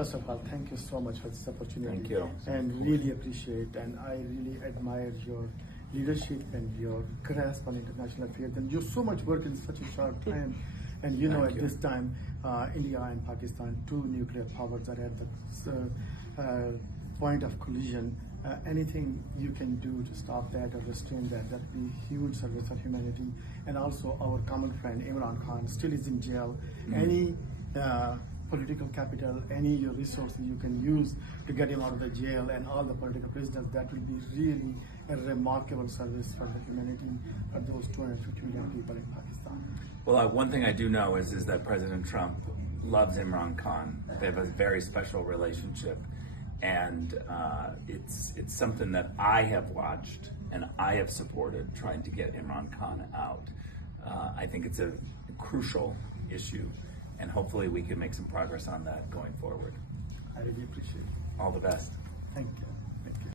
First of all, thank you so much for this opportunity. Thank you. And really appreciate, and I really admire your leadership and your grasp on international affairs. And you so much work in such a short time. And you know, Thank at you. this time, India and Pakistan, two nuclear powers are at the point of collision. Anything you can do to stop that or restrain that, that would be huge service of humanity. And also our common friend Imran Khan still is in jail. Any political capital, any your resources you can use to get him out of the jail, and all the political prisoners, that will be really a remarkable service for the humanity, for those 250 million people in Pakistan. Well, one thing I do know is that President Trump loves Imran Khan. They have a very special relationship, and it's something that I have watched and I have supported, trying to get Imran Khan out. I think it's a crucial issue, and hopefully we can make some progress on that going forward. I really appreciate it. All the best. Thank you.